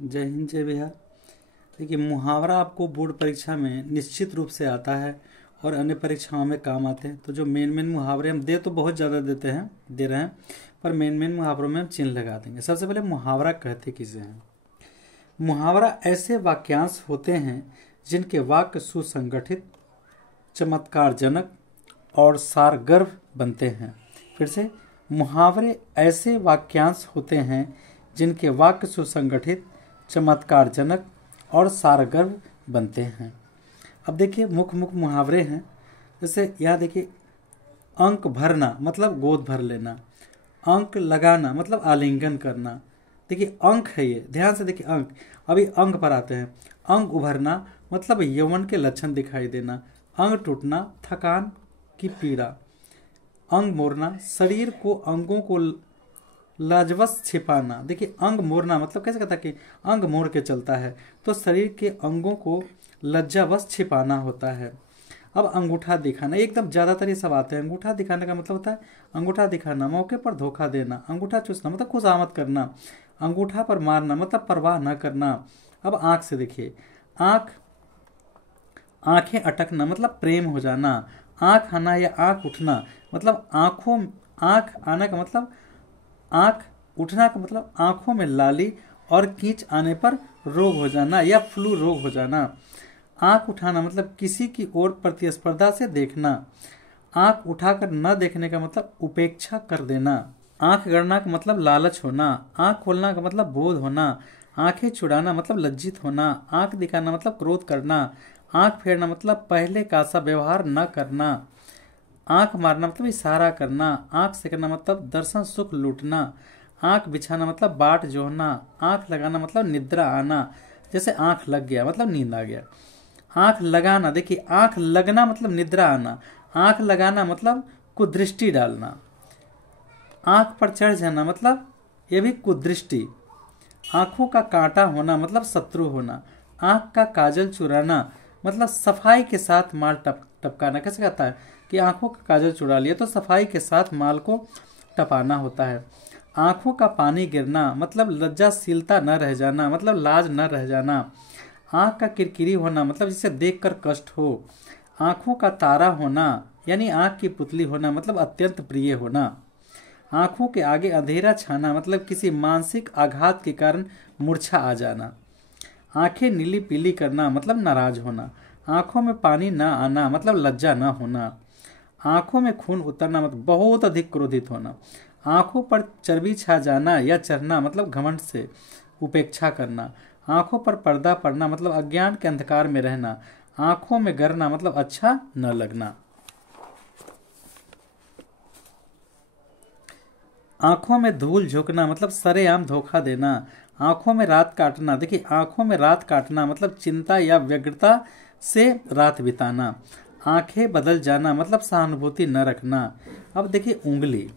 जय हिंद जय बिहार। देखिए, मुहावरा आपको बोर्ड परीक्षा में निश्चित रूप से आता है और अन्य परीक्षाओं में काम आते हैं। तो जो मेन मुहावरे हम तो बहुत ज़्यादा दे रहे हैं, पर मेन मुहावरों में हम चिन्ह लगा देंगे। सबसे पहले मुहावरा कहते किसे हैं? मुहावरा ऐसे वाक्यांश होते हैं जिनके वाक्य सुसंगठित, चमत्कारजनक और सारगर्भ बनते हैं। फिर से, मुहावरे ऐसे वाक्यांश होते हैं जिनके वाक्य सुसंगठित, चमत्कारजनक और सारगर्भ बनते हैं। अब देखिए, मुख्य मुहावरे हैं। जैसे यहाँ देखिए, अंक भरना मतलब गोद भर लेना, अंक लगाना मतलब आलिंगन करना। देखिए, अंक है ये, ध्यान से देखिए अंक। अभी अंक पर आते हैं। अंग उभरना मतलब यौवन के लक्षण दिखाई देना, अंग टूटना थकान की पीड़ा, अंग मोड़ना शरीर को अंगों को लाजवश छिपाना। देखिए, अंग मोड़ना मतलब कैसे कहता है कि अंग मोड़ के चलता है, तो शरीर के अंगों को लज्जावश छिपाना होता है। अब अंगूठा दिखाना, एकदम ज़्यादातर ये सब आते हैं। अंगूठा दिखाने का मतलब होता है अंगूठा दिखाना, मौके पर धोखा देना, अंगूठा चूसना मतलब खुशामद करना, अंगूठा पर मारना मतलब परवाह न करना। अब आँख से देखिए, आंखें अटकना मतलब प्रेम हो जाना, आँख आना या आँख उठना मतलब आँख आना का मतलब आँख उठना का मतलब आँखों में लाली और कींच आने पर रोग हो जाना या फ्लू रोग हो जाना। आँख उठाना मतलब किसी की ओर प्रतिस्पर्धा से देखना, आँख उठाकर न देखने का मतलब उपेक्षा कर देना। आँख गड़ना का मतलब लालच होना, आँख खोलना का मतलब बोध होना, आँखें चुड़ाना मतलब लज्जित होना, आँख दिखाना मतलब क्रोध करना, आँख फेरना मतलब पहले का सा व्यवहार न करना, आँख मारना मतलब इशारा करना, आँख सेकना मतलब दर्शन सुख लूटना, आँख बिछाना मतलब बाट जोहना, आँख लगाना मतलब निद्रा आना। जैसे आँख लग गया मतलब नींद आ गया। आँख लगाना, देखिए आँख लगना मतलब निद्रा आना, आँख लगाना मतलब कुदृष्टि डालना, आँख पर चढ़ जाना मतलब ये भी कुदृष्टि, आँखों का कांटा होना मतलब शत्रु होना, आँख का काजल चुराना मतलब सफाई के साथ माल टपकाना। कैसे कहता है कि आंखों का काजल चुरा लिया, तो सफाई के साथ माल को टपाना होता है। आंखों का पानी गिरना मतलब लज्जाशीलता न रह जाना मतलब लाज न रह जाना, आंख का किरकिरी होना मतलब जिसे देखकर कष्ट हो, आंखों का तारा होना यानी आंख की पुतली होना मतलब अत्यंत प्रिय होना, आंखों के आगे अंधेरा छाना मतलब किसी मानसिक आघात के कारण मूर्छा आ जाना, आंखें नीली पीली करना मतलब नाराज होना, आंखों में पानी न आना मतलब लज्जा न होना, आंखों में खून उतरना मतलब बहुत अधिक क्रोधित होना, आंखों पर चर्बी छा जाना या चढ़ना मतलब घमंड से उपेक्षा करना, आंखों पर पर्दा पड़ना मतलब अज्ञान के अंधकार में रहना, आंखों में गरना मतलब अच्छा न लगना, आंखों में धूल झोंकना मतलब सरेआम धोखा देना, आंखों में रात काटना। देखिए, आंखों में रात काटना मतलब चिंता या व्यग्रता से रात बिताना, आंखें बदल जाना मतलब सहानुभूति न रखना। अब देखिए, उंगली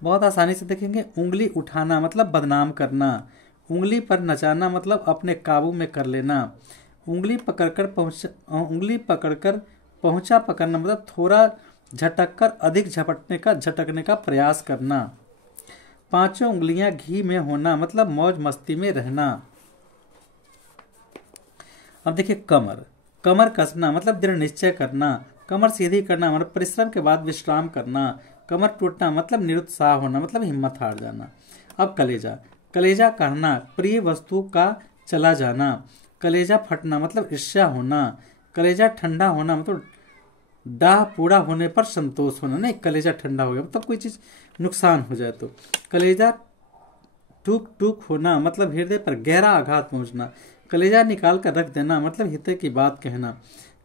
बहुत आसानी से देखेंगे। उंगली उठाना मतलब बदनाम करना, उंगली पर नचाना मतलब अपने काबू में कर लेना, उंगली पकड़कर पहुंचा पकड़ना मतलब थोड़ा झटककर अधिक झटकने का प्रयास करना, पांचों उंगलियां घी में होना मतलब मौज मस्ती में रहना। अब देखिए, कमर कसना मतलब दृढ़ निश्चय करना, कमर सीधी करना मतलब परिश्रम के बाद विश्राम करना, कमर टूटना मतलब निरुत्साह होना मतलब हिम्मत हार जाना। अब कलेजा कहना प्रिय वस्तु का चला जाना, कलेजा फटना मतलब ईर्ष्या होना, कलेजा ठंडा होना मतलब डाह पूरा होने पर संतोष होना। नहीं, कलेजा ठंडा हो गया मतलब कोई चीज नुकसान हो जाए तो। कलेजा टूक टूक होना मतलब हृदय पर गहरा आघात पहुंचना, कलेजा निकाल कर रख देना मतलब हित की बात कहना,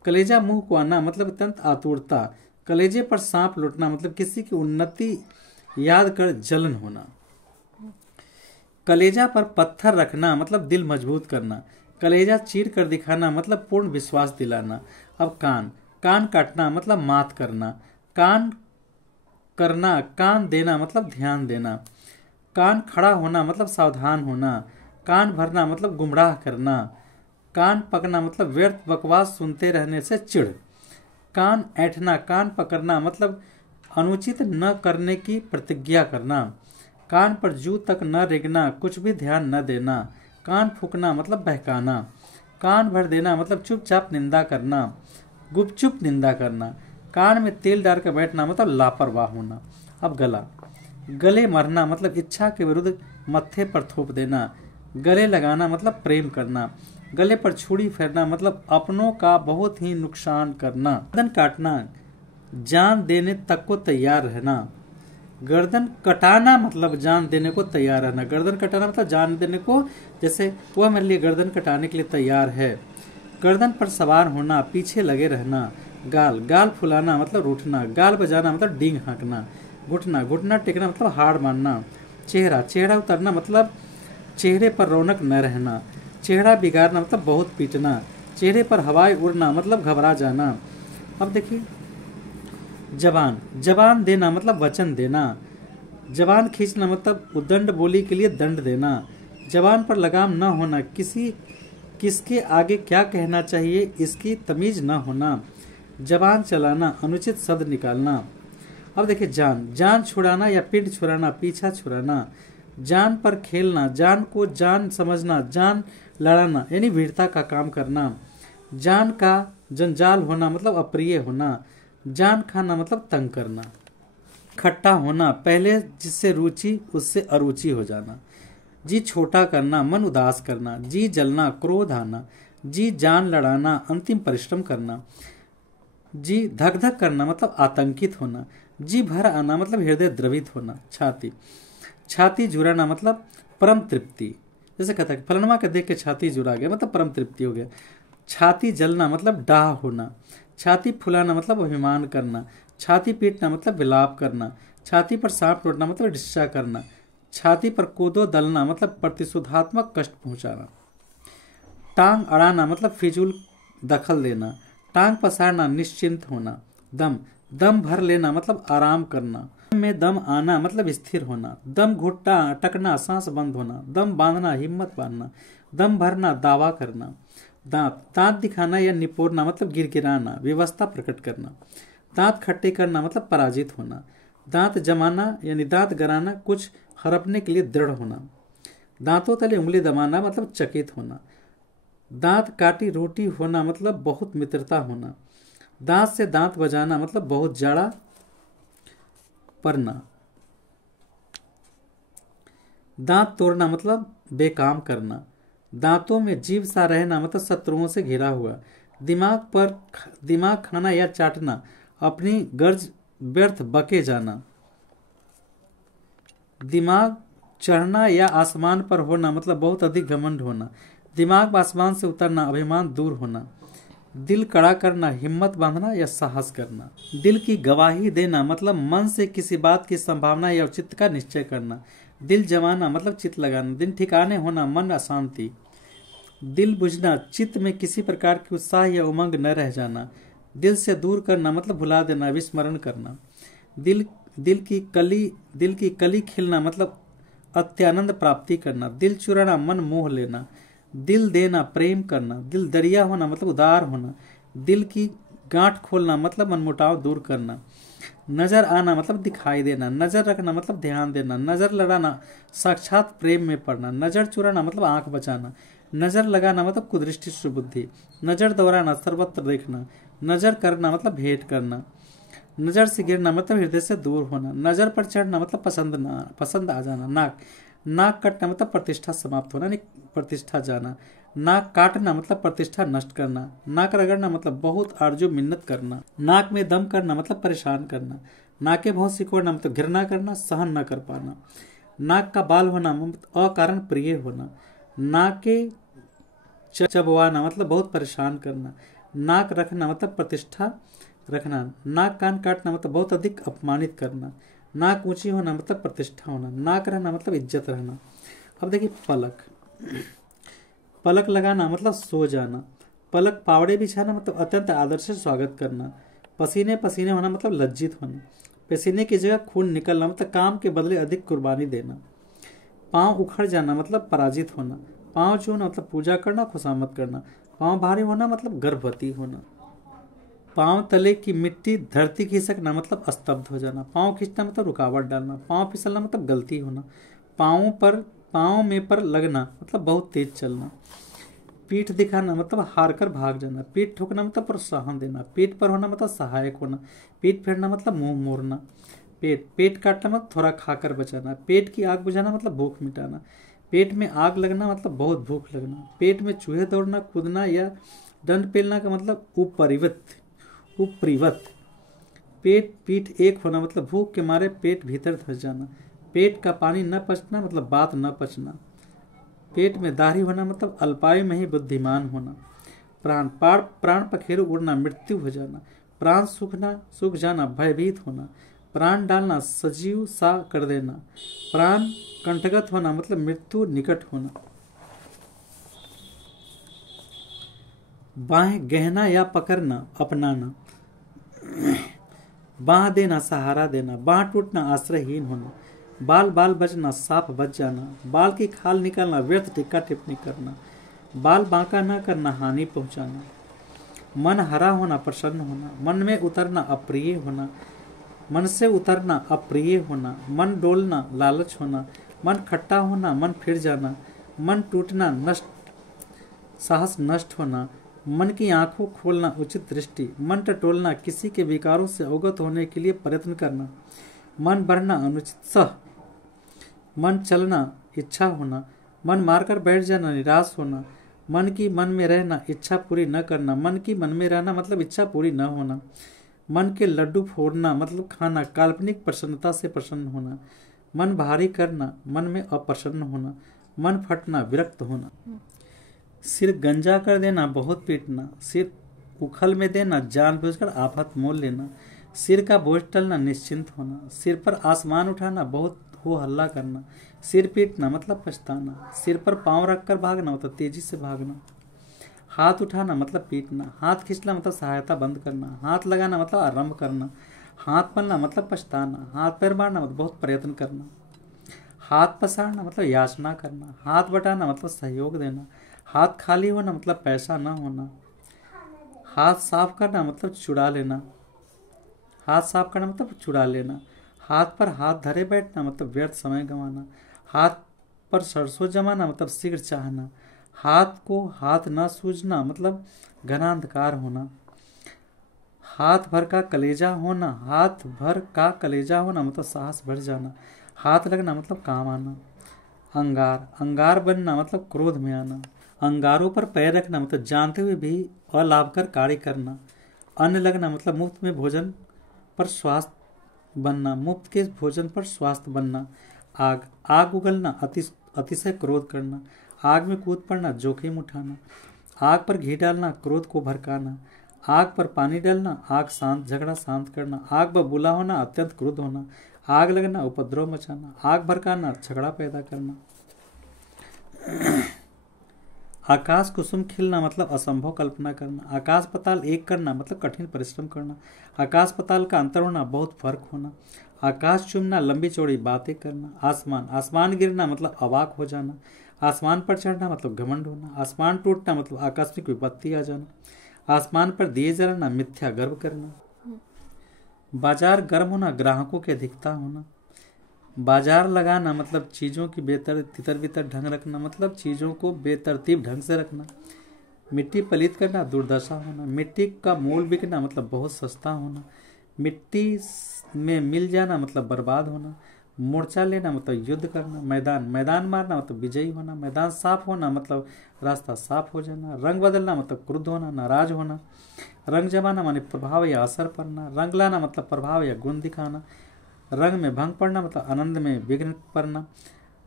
कलेजा मुंह को आना मतलब अत्यंत आतुरता, कलेजे पर सांप लौटना मतलब किसी की उन्नति याद कर जलन होना, कलेजा पर पत्थर रखना मतलब दिल मजबूत करना, कलेजा चीर कर दिखाना मतलब पूर्ण विश्वास दिलाना। अब कान काटना मतलब मात करना, कान देना मतलब ध्यान देना, कान खड़ा होना मतलब सावधान होना, कान भरना मतलब गुमराह करना, कान पकना मतलब व्यर्थ बकवास सुनते रहने से चिढ़, कान ऐंठना कान पकड़ना मतलब अनुचित न करने की प्रतिज्ञा करना, कान पर जू तक न रेंगना, कुछ भी ध्यान न देना। कान फूकना मतलब बहकाना। कान भर देना मतलब चुपचाप निंदा करना, गुपचुप निंदा करना। कान में तेल डाल कर बैठना मतलब लापरवाह होना। अब गला, गले मरना मतलब इच्छा के विरुद्ध मत्थे पर थोप देना। गले लगाना मतलब प्रेम करना। गले पर छुरी फेरना मतलब अपनों का बहुत ही नुकसान करना। गर्दन काटना, जान देने तक को तैयार रहना। गर्दन कटाना मतलब जान देने को तैयार रहना। गर्दन कटाना मतलब जान देने को, जैसे वह मेरे लिए गर्दन कटाने के लिए तैयार है। गर्दन पर सवार होना, पीछे लगे रहना। गाल, गाल फुलाना मतलब रूठना। गाल बजाना मतलब डींग हाँकना। घुटना, घुटना टेकना मतलब हाड़ मारना। चेहरा, चेहरा उतरना मतलब चेहरे पर रौनक न रहना। चेहरा बिगाड़ना मतलब बहुत पीटना। चेहरे पर हवाएं उड़ना मतलब घबरा जाना। अब देखिए जबान, जबान देना मतलब वचन देना। जबान खींचना मतलब उद्दंड बोली के लिए दंड देना। जबान पर लगाम न होना, किसके आगे क्या कहना चाहिए इसकी तमीज न होना। जबान चलाना, अनुचित शब्द निकालना। अब देखिए जान, जान छुड़ाना या पिंड छुड़ाना, पीछा छुड़ाना। जान पर खेलना, जान को जान समझना, जान लड़ाना यानी वीरता का काम करना। जान का जंजाल होना मतलब अप्रिय होना। जान खाना मतलब तंग करना। खट्टा होना, पहले जिससे रुचि उससे अरुचि हो जाना। जी छोटा करना, मन उदास करना। जी जलना, क्रोध आना। जी जान लड़ाना, अंतिम परिश्रम करना। जी धक धक करना मतलब आतंकित होना। जी भर आना मतलब हृदय द्रवित होना। छाती, छाती जुड़ाना मतलब परम तृप्ति। जैसे कहता है फलनमा के देख के छाती जुड़ा गया मतलब परम तृप्ति हो गया। छाती जलना मतलब डाह होना। छाती फुलाना मतलब अभिमान करना। छाती पीटना मतलब विलाप करना। छाती पर सांप लौटना मतलब ईर्ष्या करना। छाती पर कूदो दलना मतलब प्रतिशोधात्मक कष्ट पहुंचाना। टांग अड़ाना मतलब फिजूल दखल देना। टांग पसारना निश्चिंत होना। दम, दम भर लेना मतलब आराम करना। दम में दम आना मतलब स्थिर होना। दम घुटना, अटकना, सांस बंद होना। दम बांधना, हिम्मत बांधना। दम भरना, दावा करना। दांत, दांत दिखाना या निपोरना मतलब गिरगिराना, व्यवस्था प्रकट करना। दांत खट्टे करना मतलब पराजित होना। दांत जमाना यानी दांत गराना, कुछ हड़पने के लिए दृढ़ होना। दांतों तले उंगली दबाना मतलब चकित होना। दांत काटी रोटी होना मतलब बहुत मित्रता होना। दांत से दांत बजाना मतलब बहुत जाड़ा पड़ना। दांत तोड़ना मतलब बेकाम करना। दांतों में जीभ सा रहना मतलब शत्रुओं से घिरा हुआ। दिमाग खाना या चाटना, अपनी गर्ज व्यर्थ बके जाना। दिमाग चढ़ना या आसमान पर होना मतलब बहुत अधिक घमंड होना। दिमाग आसमान से उतरना, अभिमान दूर होना। दिल कड़ा करना, हिम्मत बांधना या साहस करना। दिल की गवाही देना मतलब मन से किसी बात की संभावना या औचित्य का निश्चय करना। दिल जमाना मतलब चित्त लगाना। दिन ठिकाने होना, मन अशांति। दिल बुझना, चित्त में किसी प्रकार की उत्साह या उमंग न रह जाना। दिल से दूर करना मतलब भुला देना, विस्मरण करना। दिल की कली खिलना मतलब अत्यानंद प्राप्ति करना। दिल चुराना, मन मोह लेना। दिल देना, प्रेम करना। दिल दरिया होना मतलब उदार होना। दिल की गांठ खोलना मतलब मनमुटाव दूर करना। नजर आना मतलब दिखाई देना। नजर रखना मतलब ध्यान देना। नजर लड़ाना, साक्षात प्रेम में पड़ना। नजर चुराना मतलब आंख बचाना। नजर लगाना मतलब कुदृष्टि सुबुद्धि। नजर दौड़ाना, सर्वत्र देखना। नजर करना मतलब भेंट करना। नजर से गिरना मतलब हृदय से दूर होना। नजर पर चढ़ना मतलब पसंद आ जाना। नाक, नाक कटना मतलब प्रतिष्ठा समाप्त होना, प्रतिष्ठा जाना। नाक काटना मतलब प्रतिष्ठा नष्ट करना। नाक रगड़ना मतलब बहुत आरजू मिन्नत करना। नाक में दम करना मतलब परेशान करना। नाके बहुत सिकोड़ना मतलब घृणा करना, सहन न कर पाना। नाक का बाल होना मतलब अकारण प्रिय होना। नाके चबवाना मतलब बहुत परेशान करना। नाक रखना मतलब प्रतिष्ठा रखना। नाक कान काटना मतलब बहुत अधिक अपमानित करना। नाक ऊंची होना मतलब प्रतिष्ठा होना। नाक रहना मतलब इज्जत रहना। अब देखिए पलक, पलक लगाना मतलब सो जाना। पलक पावड़े बिछाना मतलब अत्यंत आदर से स्वागत करना। पसीने पसीने होना मतलब लज्जित होना। पसीने की जगह खून निकलना मतलब काम के बदले अधिक कुर्बानी देना। पाँव उखड़ जाना मतलब पराजित होना। पाँव छूना मतलब पूजा करना, खुशामद करना। पाँव भारी होना मतलब गर्भवती होना। पाँव तले की मिट्टी धरती खिसकना मतलब स्तब्ध हो जाना। पाँव खींचना मतलब रुकावट डालना। पाँव फिसलना मतलब गलती होना। पाँव में पर लगना मतलब बहुत तेज चलना। पीठ दिखाना मतलब हार कर भाग जाना। पीठ ठोकना मतलब प्रोत्साहन देना। पीठ पर होना मतलब सहायक होना। पीठ फेरना मतलब मुंह मोड़ना। पेट काटना मतलब थोड़ा खाकर बचाना। पेट की आग बुझाना मतलब भूख मिटाना। पेट में आग लगना मतलब बहुत भूख लगना। पेट में चूहे दौड़ना, कूदना या डंड पेलना का मतलब उपरिवत। पेट पीठ एक होना मतलब भूख के मारे पेट भीतर धंस जाना। पेट का पानी न पचना मतलब बात न पचना। पेट में दाढ़ी होना मतलब अल्पायु में ही बुद्धिमान होना। प्राण पखेरु उड़ना मृत्यु हो जाना। प्राण सूख जाना भयभीत होना। प्राण डालना सजीव सा कर देना। प्राण कंठगत होना मतलब मृत्यु निकट होना। बाहें गहना या पकड़ना अपनाना। बाह देना सहारा देना। बाह टूटना आश्रयहीन होना। बाल बचना साफ बच जाना। बाल की खाल निकालना व्यर्थ टिक्का टिप्पणी करना। बाल बांका न करना हानि पहुंचाना। मन हरा होना प्रसन्न होना। मन में उतरना अप्रिय होना। मन से उतरना अप्रिय होना। मन डोलना लालच होना। मन खट्टा होना मन फिर जाना। मन टूटना नष्ट साहस नष्ट होना। मन की आंखों खोलना उचित दृष्टि। मन टटोलना किसी के विकारों से अवगत होने के लिए प्रयत्न करना। मन बढ़ना अनुचित सह। मन चलना इच्छा होना। मन मारकर बैठ जाना निराश होना। मन की मन में रहना इच्छा पूरी न करना। मन की मन में रहना मतलब इच्छा पूरी न होना। मन के लड्डू फोड़ना मतलब खाना काल्पनिक प्रसन्नता से प्रसन्न होना। मन भारी करना मन में अप्रसन्न होना। मन फटना विरक्त होना। सिर गंजा कर देना बहुत पीटना। सिर उखल में देना जानबूझकर आफत मोल लेना। सिर का बोझ टलना निश्चिंत होना। सिर पर आसमान उठाना बहुत हो हल्ला करना। सिर पीटना मतलब पछताना। सिर पर पांव रखकर भागना मतलब तेजी से भागना। हाथ उठाना मतलब पीटना। हाथ खींचना मतलब सहायता बंद करना। हाथ लगाना मतलब आरंभ करना। हाथ मलना मतलब पछताना। हाथ पैर मारना मतलब बहुत प्रयत्न करना। हाथ पसारना मतलब याचना करना। हाथ बटाना मतलब सहयोग देना। हाथ खाली होना मतलब पैसा न होना। हाथ साफ करना मतलब चुरा लेना। हाथ साफ करना मतलब चुरा लेना। हाथ पर हाथ धरे बैठना मतलब व्यर्थ समय गंवाना। हाथ पर सरसों जमाना मतलब शीघ्र चाहना। हाथ को हाथ न सूझना मतलब घना अंधकार होना। हाथ भर का कलेजा होना। हाथ भर का कलेजा होना मतलब साहस बढ़ जाना। हाथ लगना मतलब काम आना। अंगार बनना मतलब क्रोध में आना। अंगारों पर पैर रखना मतलब जानते हुए भी अलाभकर कार्य करना। अन्न लगना मतलब मुफ्त में भोजन पर स्वास्थ्य बनना। मुफ्त के भोजन पर स्वास्थ्य बनना। आग उगलना अतिशय क्रोध करना। आग में कूद पड़ना जोखिम उठाना। आग पर घी डालना क्रोध को भड़काना। आग पर पानी डालना झगड़ा शांत करना। आग बबूला होना अत्यंत क्रुद्ध होना। आग लगना उपद्रव मचाना। आग भड़काना झगड़ा पैदा करना। आकाश कुसुम खिलना मतलब असंभव कल्पना करना। आकाश पताल एक करना मतलब कठिन परिश्रम करना। आकाश पताल का अंतर होना बहुत फर्क होना। आकाश चूमना लंबी चौड़ी बातें करना। आसमान गिरना मतलब अवाक हो जाना। आसमान पर चढ़ना मतलब घमंड होना। आसमान टूटना मतलब आकस्मिक विपत्ति आ जाना। आसमान पर दिए जलाना मिथ्या गर्व करना। बाजार गर्म होना ग्राहकों की अधिकता होना। बाजार लगाना मतलब चीज़ों की तितर बितर ढंग रखना मतलब चीज़ों को बेतरतीब ढंग से रखना। मिट्टी पलीत करना दुर्दशा होना। मिट्टी का मोल बिकना मतलब बहुत सस्ता होना। मिट्टी में मिल जाना मतलब बर्बाद होना। मोर्चा लेना मतलब युद्ध करना। मैदान मारना मतलब विजयी होना। मैदान साफ होना मतलब रास्ता साफ हो जाना। रंग बदलना मतलब क्रुद्ध होना नाराज होना। रंग जमाना माने प्रभाव या असर पड़ना। रंग लाना मतलब प्रभाव या गुण दिखाना। रंग में भंग पड़ना मतलब आनंद में विघ्न पड़ना।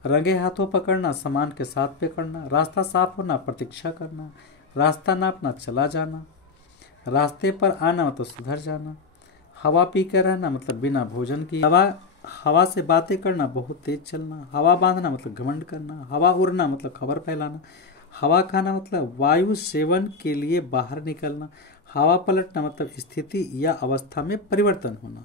रंगे हाथों पकड़ना सामान के साथ पकड़ना। रास्ता साफ होना प्रतीक्षा करना। रास्ता नापना चला जाना। रास्ते पर आना मतलब सुधर जाना। हवा पी कर रहना मतलब बिना भोजन की। हवा से बातें करना बहुत तेज चलना। हवा बांधना मतलब घमंड करना। हवा उड़ना मतलब खबर फैलाना। हवा खाना मतलब वायु सेवन के लिए बाहर निकलना। हवा पलटना मतलब स्थिति या अवस्था में परिवर्तन होना।